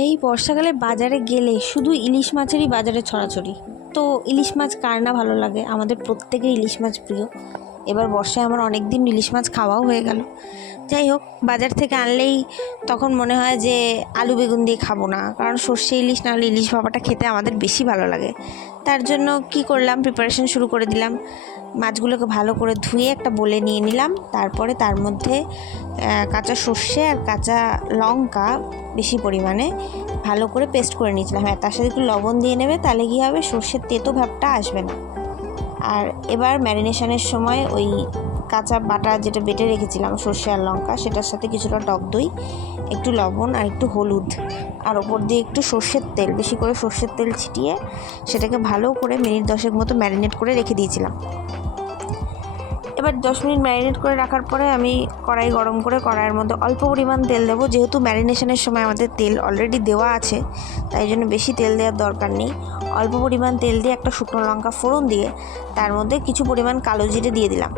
এই বর্ষাকালে বাজারে গেলে শুধু ইলিশ মাছেরই বাজারে ছড়াছড়ি। তো ইলিশ মাছ কার না ভালো লাগে, আমাদের প্রত্যেকের ইলিশ মাছ প্রিয়। এবার বর্ষায় আমার অনেক দিন ইলিশ মাছ খাওয়াও হয়ে গেল। যাই হোক, বাজার থেকে আনলেই তখন মনে হয় যে আলু বেগুন দিয়ে খাবো না, কারণ সর্ষে ইলিশ না হলে ইলিশ ভাপাটা খেতে আমাদের বেশি ভালো লাগে। তার জন্য কি করলাম, প্রিপারেশন শুরু করে দিলাম। মাছগুলোকে ভালো করে ধুয়ে একটা বলে নিয়ে নিলাম। তারপরে তার মধ্যে কাঁচা সর্ষে আর কাঁচা লঙ্কা বেশি পরিমাণে ভালো করে পেস্ট করে নিয়েছিলাম। হ্যাঁ, তার সাথে একটু লবণ দিয়ে নেবে, তাহলে কী হবে, সর্ষের তেতো ভাবটা আসবে না। আর এবার ম্যারিনেশনের সময় ওই কাঁচা বাটা যেটা বেটে রেখেছিলাম সর্ষে আর লঙ্কা, সেটার সাথে কিছুটা টক দই, একটু লবণ আর একটু হলুদ, আর ওপর দিয়ে একটু সর্ষের তেল, বেশি করে সর্ষের তেল ছিটিয়ে সেটাকে ভালো করে মিনিট 10 মতো ম্যারিনেট করে রেখে দিয়েছিলাম। এবার 10 মিনিট ম্যারিনেট করে রাখার পরে আমি কড়াই গরম করে কড়াইয়ের মধ্যে অল্প পরিমাণ তেল দেবো। যেহেতু ম্যারিনেশনের সময় আমাদের তেল অলরেডি দেওয়া আছে, তাই জন্য বেশি তেল দেওয়ার দরকার নেই। অল্প পরিমাণ তেল দিয়ে একটা শুকনো লঙ্কা ফোড়ন দিয়ে তার মধ্যে কিছু পরিমাণ কালো জিরে দিয়ে দিলাম।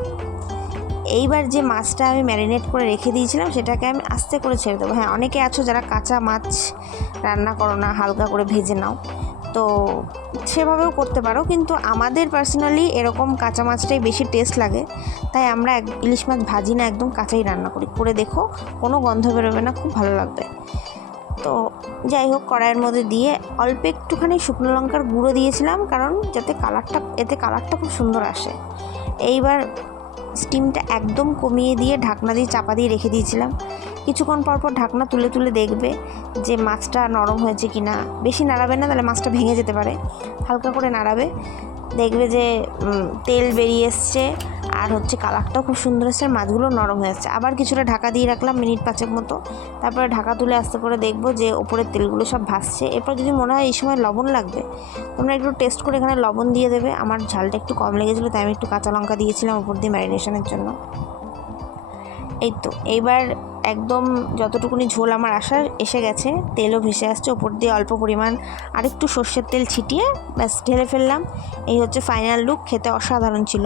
এইবার যে মাছটা আমি ম্যারিনেট করে রেখে দিয়েছিলাম সেটাকে আমি আস্তে করে ছেড়ে দেবো। হ্যাঁ, অনেকে আছো যারা কাঁচা মাছ রান্না করো না, হালকা করে ভেজে নাও, তো সেভাবেও করতে পারো, কিন্তু আমাদের পার্সোনালি এরকম কাঁচা মাছটাই বেশি টেস্ট লাগে, তাই আমরা ইলিশ মাছ ভাজি না, একদম কাঁচাই রান্না করি। করে দেখো, কোনো গন্ধ বেরোবে না, খুব ভালো লাগবে। তো যাই হোক, কড়াইয়ের মধ্যে দিয়ে অল্প একটুখানি শুকনো লঙ্কার গুঁড়ো দিয়েছিলাম, কারণ যাতে কালারটা খুব সুন্দর আসে। এইবার স্টিমটা একদম কমিয়ে দিয়ে ঢাকনা দিয়ে চাপা দিয়ে রেখে দিয়েছিলাম। কিছুক্ষণ পর ঢাকনা তুলে তুলে দেখবে যে মাছটা নরম হয়েছে কি না। বেশি নাড়াবে না, তাহলে মাছটা ভেঙে যেতে পারে। হালকা করে নাড়াবে, দেখবে যে তেল বেরিয়ে এসছে, আর কালারটাও খুব সুন্দর এসছে, মাছগুলো নরম হয়ে যাচ্ছে। আবার কিছুটা ঢাকা দিয়ে রাখলাম মিনিট 5 মতো। তারপরে ঢাকা তুলে আস্তে করে দেখবো যে ওপরের তেলগুলো সব ভাসছে। এরপর যদি মনে হয় এই সময় লবণ লাগবে, তোমরা একটু টেস্ট করে এখানে লবণ দিয়ে দেবে। আমার ঝালটা একটু কম লেগেছিলো, তাই আমি একটু কাঁচা লঙ্কা দিয়েছিলাম ওপর দিয়ে ম্যারিনেশনের জন্য। এই তো, এইবার একদম যতটুকুনি ঝোল আমার এসে গেছে, তেলও ভেসে আসছে, ওপর দিয়ে অল্প পরিমাণ আরেকটু সর্ষের তেল ছিটিয়ে ব্যাস ঢেলে ফেললাম। এই হচ্ছে ফাইনাল লুক। খেতে অসাধারণ ছিল।